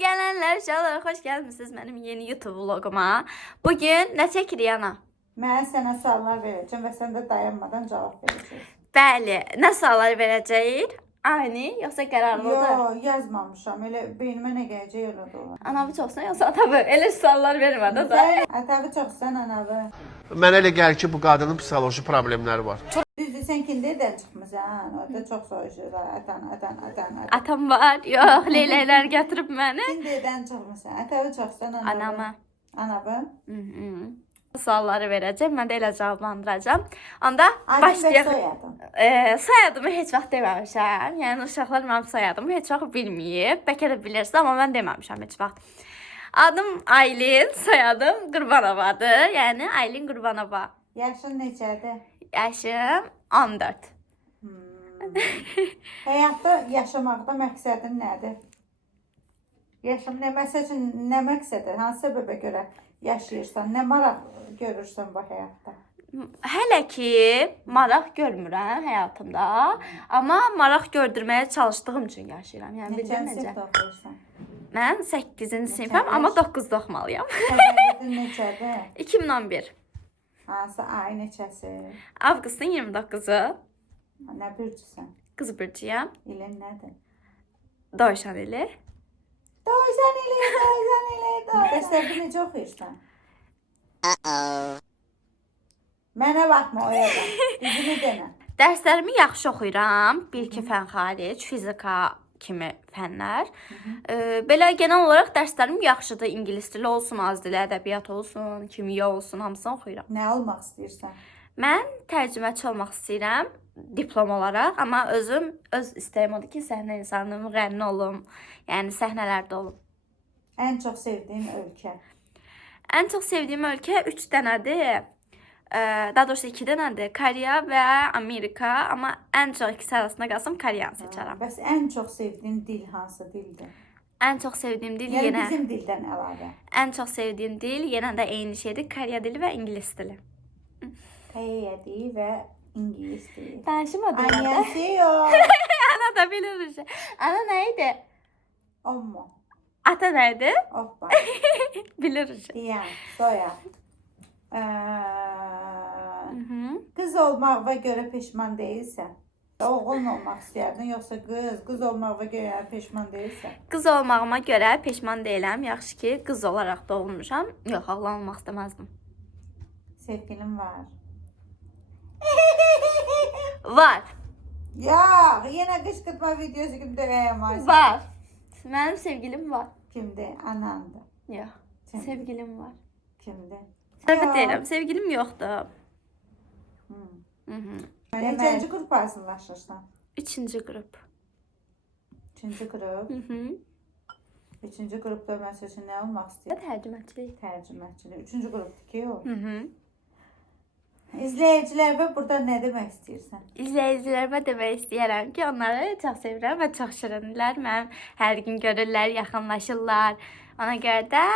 Gələnlər, uşaqlar, xoş gəlmisiniz mənim yeni YouTube vloguma. Bugün nə çəkirik ana? Mən sənə suallar verəcəm və sən də dayanmadan cavab verəcəksən. Bəli, nə suallar verəcəyik? Ani, yoxsa qərarlıdır? Yox, yazmamışam. Elə beynimə nə gələcək elə də olar. Anavı çoxsan, yoxsa atavı? Elə suallar vermə də. Atavı çoxsan, anavı. Mənə elə gəlir ki, bu qadının psixoloji problemləri var. Düzdür, sən kinderdən çıxmısan. Orada çox soyuşurlar. Atan. Atam var, yox, leyləklər gətirib məni. Kinderdən çıxmısan. Atavı çoxsan, anavı. Anamı. Anavı. Sualları verəcəm, mən də elə cavablandıracağam. Onda Adın və başlayaq. soyadın. Soyadımı heç vaxt deməmişəm. Yəni uşaqlar mənim soyadımı heç vaxt bilməyib. Bəlkə də bilirsiniz, amma mən deməmişəm heç vaxt. Adım Aylin, soyadım Qurbanovadır. Yəni Aylin Qurbanova. Yaşın neçədir? Yaşım 14. Həyatda yaşamaqda məqsədin nədir? Məsəl üçün, nə məqsədir? Hansı səbəbə görə yaşayırsan? Nə maraq görürsən bu həyatda? Hələ ki maraq görmürəm həyatımda, amma maraq gördürməyə çalışdığım üçün yaşayıram. Yəni bilirsən Neçənci necə? sinifdə oxuyursan? Mən 8-ci sinifəm, amma 9-da oxumalıyam. Təvəllüdün neçədir? 2011. Hansı ay neçəsi? Avqustun 29-u. Nə bürcüsən? Qız bürcüyəm. İlin nədir? Dovşan ili. Dovşan ili. Dərslərdə necə oxuyursan? Mənə baxma o yerdə. Düzünü demə. Dərslərimi yaxşı oxuyuram. Bir-iki fən xaric, fizika kimi fənlər. Belə genel olaraq dərslərim yaxşıdır. İngilis dili olsun, az dili, ədəbiyyat olsun, kimya olsun, hamısını oxuyuram. Nə olmaq istəyirsən? Mən tərcüməçi olmaq istəyirəm diplom olaraq, amma öz istəyim odur ki, səhnə insanı, müğənni olum. Yəni səhnələrdə olum. Ən çox sevdiyin ölkə? Ən çox sevdiyim ölkə 3 dənədir. Daha doğrusu 2 dənədir. Koreya və Amerika, amma ən çox ikisi arasında qalsam Koreyanı seçərəm. Bəs ən çox sevdiyin dil hansı dildir? Ən çox sevdiyim dil Yəni yenə bizim dildən əlavə. ən çox sevdiyim dil yenə də eyni şeydir. Koreya dili və ingilis dili. Koreya dili və ingilis dili. Danışmadım da. Annyeonghaseyo. Ana da bilir. Ana nə idi? Ommo. Ata nə idi? Hoppa. Bilir. Diyan, soyad. Qız olmağa görə peşman deyilsən. Oğul olmaq istəyərdin, yoxsa qız olmağa görə peşman deyilsən? Qız olmağıma görə peşman deyiləm. Yaxşı ki, qız olaraq doğulmuşam. Yox, oğlan olmaq istəməzdim. Sevgilin var. Var. Yox, yenə qışqırtma videosu kimi dövəyəm. Var. Mənim sevgilim var. Kimdir? Anandır. Yox. Kim? Sevgilim var. Kimdir? Söhbət deyirəm. Sevgilim yoxdur. Neçənci qrup hazırlaşırsan? 3-cü qrup. 3-cü qrup. Üçüncü qrupda məsəl üçün nə olmaq istəyir? Tərcüməçilik. Tərcüməçilik. 3-cü qrupdur ki, o. İzləyicilərə burada nə demək istəyirsən? İzləyicilərimə demək istəyirəm ki, onları çox sevirəm və çox şirinlər. Mənim hər gün görürlər, yaxınlaşırlar. Ona görə də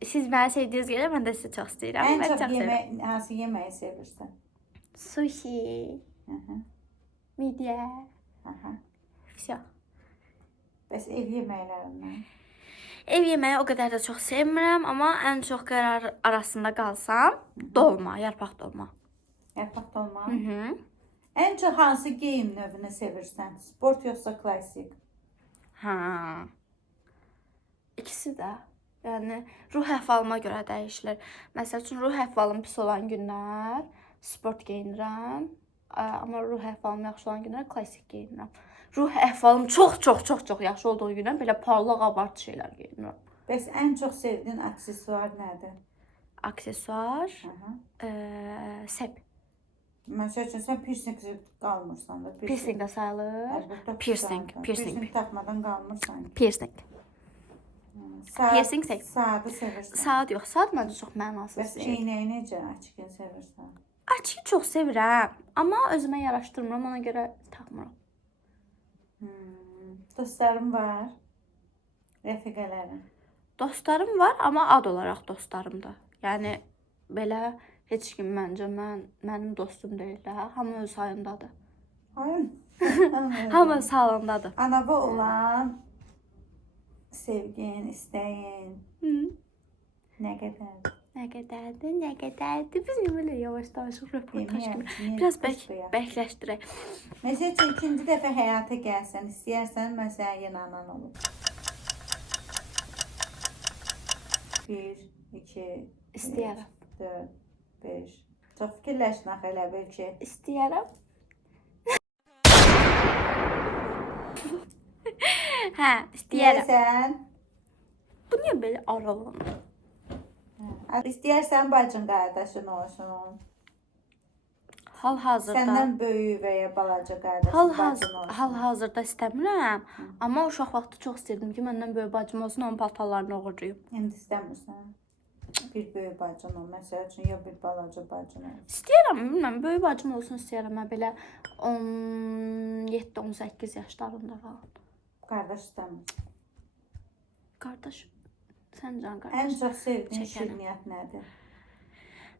siz məni sevdiyiniz görə mən də sizi çox istəyirəm. Ən və çox sevirəm. hansı yeməyi sevirsən? Sushi, midye, всё. Bəs ev yeməklərindən? Ev yeməyi o qədər də çox sevmirəm, amma ən çox qərar arasında qalsam, dolma, yarpaq dolma. Yarpaq dolma? Ən çox hansı geyim növünü sevirsən? Sport yoxsa klassik? İkisi də. Yəni ruh əhvalıma görə dəyişir. Məsəl üçün ruh əhvalım pis olan günlər sport geyinirəm, amma ruh əhvalım yaxşı olan günlər klassik geyinirəm. Ruh əhvalım çox yaxşı olduğu günlər belə parlaq abartı şeylər geyinirəm. Bəs ən çox sevdiyin aksesuar nədir? Aksesuar, səp. Məsəl üçün sən piercing qalmırsan da. Piercing də sayılır. Piercing. Piercing taxmadan qalmırsan. Piercing. Piercing tek. Saatı sevirsən. Saat yox, saat məncə çox mənasız. Bəs çeynəyi necə açıq sevirsən? Açıq çox sevirəm, amma özümə yaraşdırmıram, ona görə taxmıram. Dostlarım var. Rəfiqələrin. Dostlarım var, amma ad olaraq dostlarımdır. Yəni belə heç kim məncə mənim dostum deyil də, hamı öz hayındadır. Hayın. Hamı öz halındadır. Anava olan sevgin, istəyin Hı. nə qədərdir? Nə qədərdir, nə qədərdir. Biz niyə belə yavaş danışıq röportaj Bilmirəm, kimi? niyə Biraz xoşlayaq? bəkləşdirək. Məsəl üçün ikinci dəfə həyata gəlsən, istəyərsən məsələn yenə anan olur. 1, 2, İstəyərəm. 4, 5. Çox fikirləşmə elə bil ki. İstəyərəm. Hə, istəyərəm. İstəyərsən, Bu niyə belə aralanır? istəyərsən bacın qardaşın olsun. Hal-hazırda Səndən böyük və ya balaca qardaşın bacın olsun. hal-hazırda istəmirəm. Amma uşaq vaxtı çox istəyirdim ki, məndən böyük bacım olsun, onun paltarlarını oğurlayım. İndi istəmirsən. Bir böyük bacın ol, məsəl üçün ya bir balaca bacın olsun. İstəyirəm, bilmirəm, böyük bacım olsun istəyirəm. Mən belə 17-18 yaşlarında falan. Qardaş istəmirsən. Qardaş, sən can Ən qardaş. çox sevdiyin Çəkərəm. şirniyyat nədir?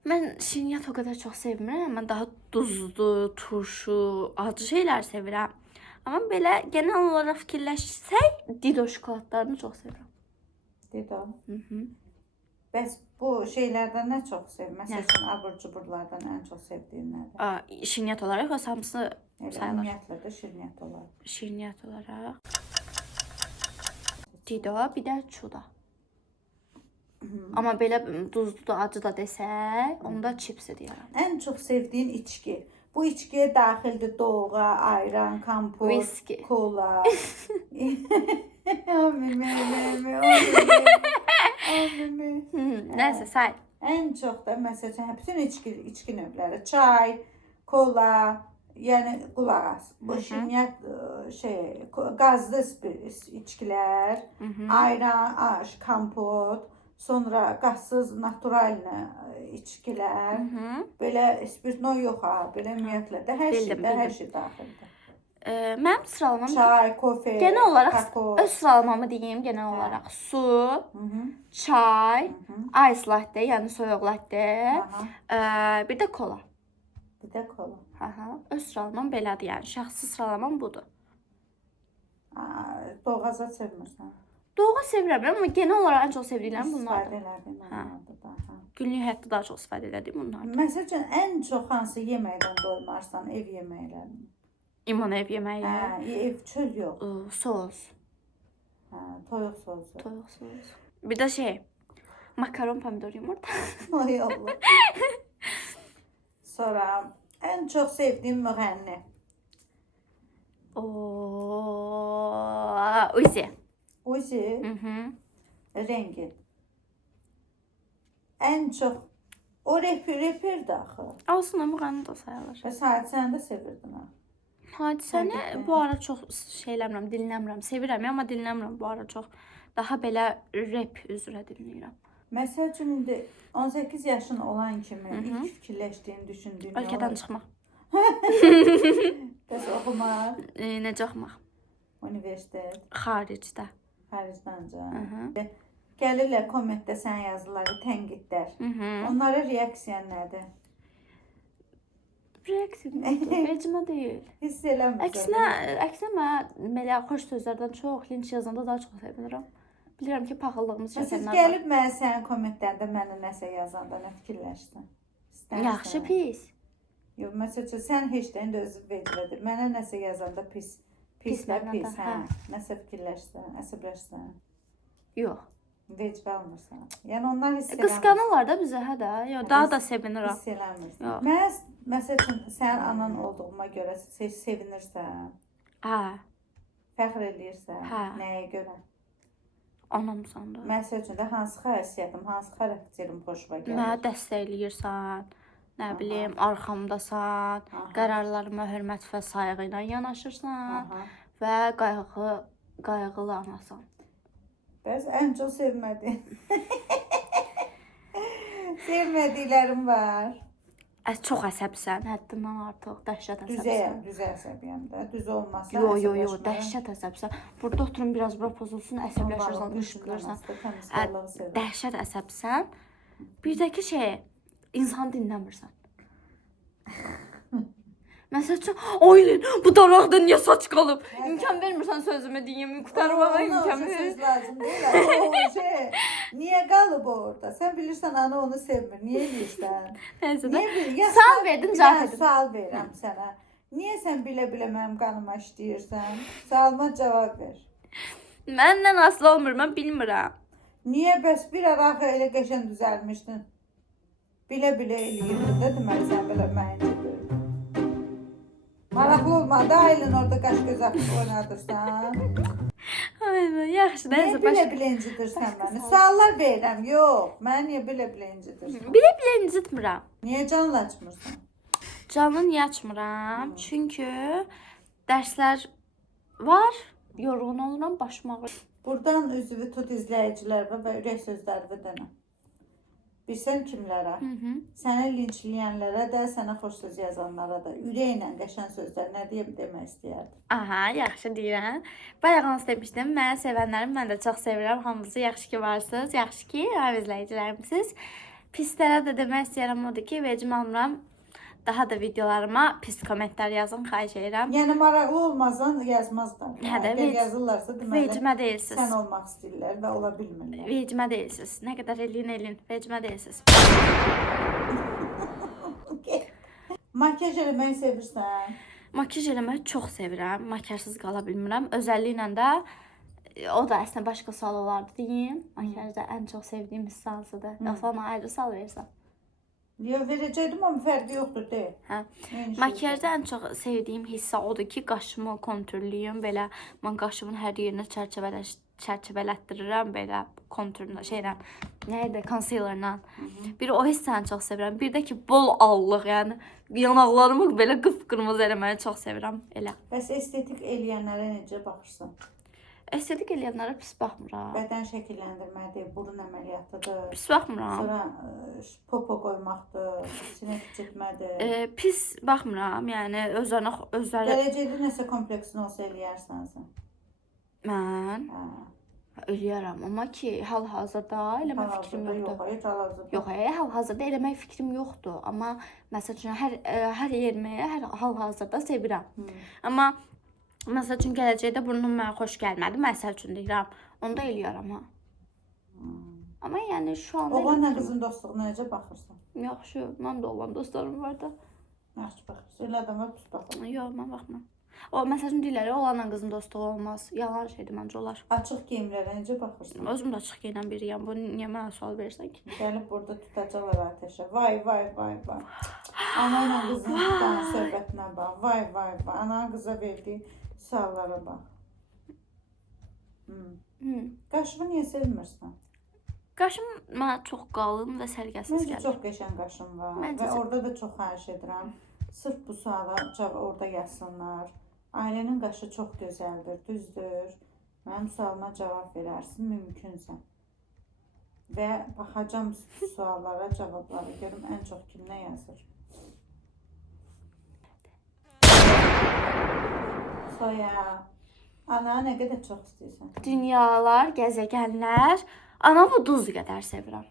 Mən şirniyyat o qədər çox sevmirəm. Mən daha duzlu, turşu, acı şeylər sevirəm. Amma belə genel olaraq fikirləşsək, Dido şokoladlarını çox sevirəm. Dido. Mhm. Bəs bu şeylərdən nə çox sevir? Məsəl üçün abur-cuburlardan ən çox sevdiyin nədir? Şirniyyat olaraq o hamısı Elə sayılır. ümumiyyətlə də şirniyyat olar. Şirniyyat olaraq Dido, bir də çuda. Amma belə duzlu da, acı da desək, onda çipsi deyərəm. Ən çox sevdiyin içki. Bu içkiyə daxildir doğğa, ayran, kompot, Viski. kola. Nəsə say. Ən çox da məsəl üçün bütün içki növləri, çay, kola, yəni qulaq as. Bu şirniyyat qazlı içkilər, ayran, aş, kompot, sonra qazsız natural içkilər. Belə spirtno yox ha, belə ümumiyyətlə də hər Bildim, şeydə hər bildim. şey daxildir. Mənim sıralamam Çay, kofe, genel olaraq kakao. öz sıralamamı deyim genel olaraq. Su, çay, ice latte, yəni soyuq latte, Aha, bir də kola. bir də kola. Aha, öz sıralamam belədir, yəni şəxsi sıralamam budur. Doğaza sevmirsən. Doğğa sevirəm, amma genel olaraq ən çox sevdiklərim bunlardır. İstifadə elədin onlardır da. Ha. Günlük həyatda daha çox istifadə etdiyim bunlardır. Məsəl üçün ən çox hansı yeməkdən doymarsan, ev yeməklərindən? İman ev yeməyi, Hə, ev çöl yox. sos, Hə, toyuq sosu. toyuq sos. Bir də makaron, pomidor, yumurta. Ay Allah. Sonra ən çox sevdiyim müğənni. Uzi. Uzi, Rengin. Ən çox o reperdir axı. Olsun, müğənni də sayılır. Bəs hadisəni də sevirdin ha. Hadisəni Həqiqətən. bu ara çox şeyləmirəm, dinləmirəm. Sevirəm, amma dinləmirəm bu ara çox. Daha belə rap üzrə dinləyirəm. Məsəl üçün indi 18 yaşın olan kimi ilk fikirləşdiyin, düşündüyün nə Ölkədən olur? çıxmaq. Bəs oxumaq, Necə oxumaq? universitet, Xaricdə. xaricdən can. Gəlirlər kommentdə sən yazıları, tənqidlər. Mhm. Onlara reaksiyan nədir? Reaksiya vecimə deyil. Hiss eləmirsən. Əksinə mən belə xoş sözlərdən çox linç yazanda daha çox sevinirəm. Bilirəm ki, paxıllığımız Siz çəkənlər var. gəlib mən sənin kommentlərdə mənə nəsə yazanda nə fikirləşdin? İstərsən? Yaxşı, pis. Yox, məsəl üçün sən heç də indi özün veclədir. Mənə nəsə yazanda pis və mənada, pis, hə. hə. Nəsə fikirləşsən, əsəbləşsən, Yox. vec qalmırsan. Yəni onlar hiss eləmir. Qısqanırlar da bizə, hə də. Yox, daha da sevinirəm. Hiss eləmirsən. Yox. Mən məsəl üçün sənin anan olduğuma görə sevinirsən, Hə, fəxr eləyirsən. Hə. Nəyə görə? anam sandı. Məsəl üçün də hansı xasiyyətim, hansı xarakterim xoşuma gəlir? Mənə dəstəkləyirsən, nə Aha. bilim, arxamdasan, Aha. qərarlarıma hörmət və sayğı ilə yanaşırsan Aha. və qayğılı anasan. Bəs ən çox sevmədiyin. Sevmədiklərim var. Çox əsəbsən, həddindən artıq, dəhşət əsəbsən. Düz əsəbiyəm də. Düz olmasa Yo, dəhşət əsəbsən. Burada oturun biraz bura pozulsun, əsəbləşirsən, qışqırırsan. Dəhşət əsəbsən. Bir də ki insanı dinləmirsən. Məsəl üçün, Aylin, bu daraqda niyə saç qalıb? İmkan vermirsən sözümü deyim, qurtarmağa imkan Söz verir. lazım deyil. O şey, niye qalıb orada? Sen bilirsən ana onu sevmir. Niye bilirsən? Neyse Niye də. bilirsən? Sual verdin, cavab edin. Sual verirəm sənə. Niye sen bilə-bilə mənim qanıma işləyirsən? Sualıma cavab ver. Məndən asılı olmur, mən bilmirəm. Niye bəs bir ara axı elə qəşəng düzəlmişdin? Bilə-bilə eləyirdin də deməli sən belə məncə. Maraqlı olmadı, Aylin orada qaş göz açıb oynadırsan. Ay, yaxşı, Niye neyse başqa. bilə-bilə incidirsən məni? Suallar verirəm, yox. Mən niyə bilə-bilə incidirsən? Bilə-bilə incitmirəm. Niyə canlı açmırsan? Canını niyə açmıram? Çünki dərslər var, yorğun oluram, başım ağrır. Buradan üzvü tut izləyicilərə və ürək sözləri denə. Bilsən kimlərə? Səni linçləyənlərə də, sənə xoş söz yazanlara da, ürəklə qəşəng sözlər nə deyim demək istəyərdim. Aha, yaxşı deyirəm. Bayağınız demişdim, mənə sevənlərim mən də çox sevirəm. Hamınızı yaxşı ki varsınız, yaxşı ki izləyicilərimsiz. Pislərə də demək istəyirəm odur ki, vecim almıram. Daha da videolarıma pis kommentlər yazın, xahiş edirəm. Yəni maraqlı olmazdan yazmazlar. Hə də, Əgər yazırlarsa deməli vecimə deyilsiz. sən olmaq istəyirlər və ola bilmirlər. Vecimə deyilsiz. Nə qədər eləyin, vecimə deyilsiz. Makyaj eləməyi sevirsən? Makyaj eləməyi çox sevirəm. Makyajsız qala bilmirəm. Özəlliklə də o da əslində başqa sual olardı deyim. Makyajda ən çox sevdiyim hiss hansıdır? Yoxsa ona ayrı sual versən? Yo, verəcəkdim amma fərqi yoxdur deyil. Hə. Makyajda ən çox sevdiyim hissə odur ki, qaşımı konturluyum. Belə mən qaşımın hər yerinə çərçivələtdirirəm belə konturla, şeylə, nəyədir, konsealerlə. Bir o hissəni çox sevirəm. Bir də ki, bol allıq, yəni yanaqlarımı belə qıpqırmızı eləməyi çox sevirəm elə. Bəs estetik eləyənlərə necə baxırsan? Estetik eləyənlərə pis baxmıram. Bədən şəkilləndirmədir, burun əməliyyatıdır. Pis baxmıram. Sonra popo qoymaqdır, sinə kiçiltmədir. Pis baxmıram. Yəni özləri Gələcəkdə nəsə kompleksin olsa eləyərsən sən. mən Hə. eləyərəm, amma ki, hal-hazırda eləmək fikrim yoxdur. Yox, heç hal-hazırda. Yox, hal-hazırda eləmək fikrim yoxdur. Amma məsəl üçün hər yerməyə hal-hazırda sevirəm. Amma məsəl üçün gələcəkdə burnum mənə xoş gəlmədi. Məsəl üçün deyirəm, onda eləyərəm ha. Amma yəni şu anda Oğlanla qızın dostluğuna necə baxırsan? yaxşı, mən də olan dostlarım var da. Yaxşı baxırsan. Elə adama pis baxırsan. Yox, mən baxmıram. O məsəl üçün deyirlər, oğlanla qızın dostluğu olmaz. Yalan şeydir məncə olar. Açıq geyimlərə necə baxırsan? Özüm də açıq geyinən biriyəm. Bu niyə mənə sual verirsən ki? Gəlib burada tutacaqlar atəşə. Vay, vay, vay, vay. Ana ilə qızın tutan söhbətinə bax. Vay, vay, vay. Ana qıza verdiyi suallara bax. Qaşımı niyə sevmirsən? Qaşım mənə çox qalın və sərgəsiz Məncə gəlir. çox qəşəng qaşım var. Məncə Və də. orada da çox xahiş edirəm. Sırf bu suala orada yazsınlar. Ailənin qaşı çox gözəldir, düzdür. Mənim sualıma cavab verərsin, mümkünsə. Və baxacam suallara, cavablara, görüm ən çox kim nə yazır. Soya, ana nə qədər çox istəyirsən? Dünyalar, gəzəgənlər, anamı duz qədər sevirəm.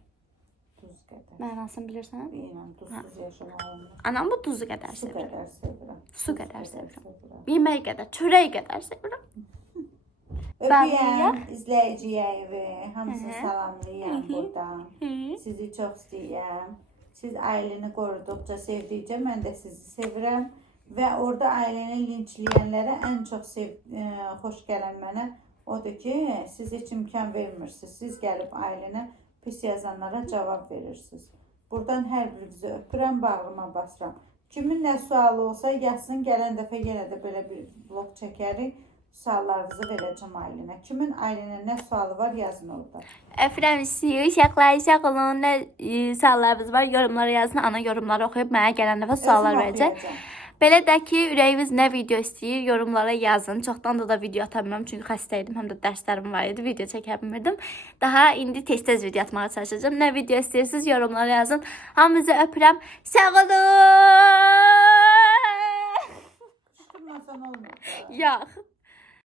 Duz qədər. Mənasını bilirsən? Bilirəm, duzsuz yaşamaq olmaz. Anamı duzu qədər Su sevirəm. qədər sevirəm. Su qədər sevirəm. Yemək qədər, çörək qədər sevirəm. Öpüyəm izləyiciyə hamısını salamlayıram buradan. Sizi çox istəyirəm. Siz ailəni qoruduqca, sevdikcə mən də sizi sevirəm. Və orada ailəni linçləyənlərə ən çox xoş gələn mənə odur ki, siz heç imkan vermirsiniz. Siz gəlib ailənə pis yazanlara cavab verirsiniz. Buradan hər birinizi öpürəm, bağrıma basıram. Kimin nə sualı olsa yazsın, gələn dəfə yenə də belə bir vlog çəkərik. Suallarınızı verəcəm ailənə. Kimin ailənə nə sualı var yazın orada. Öpürəm sizi, uşaqlar, sağ olun. Nə suallarınız var, yorumlara yazın. Ana yorumları oxuyub mənə gələn dəfə suallar verəcək. Belə də ki, ürəyiniz nə video istəyir, yorumlara yazın. Çoxdan da video ata bilmirəm, çünki xəstə idim, həm də dərslərim var idi, video çəkə bilmirdim. Daha indi tez-tez video atmağa çalışacağam. Nə video istəyirsiniz, yorumlara yazın. Hamınızı öpürəm. Sağ olun. Qışqırmasan olmur. Yox.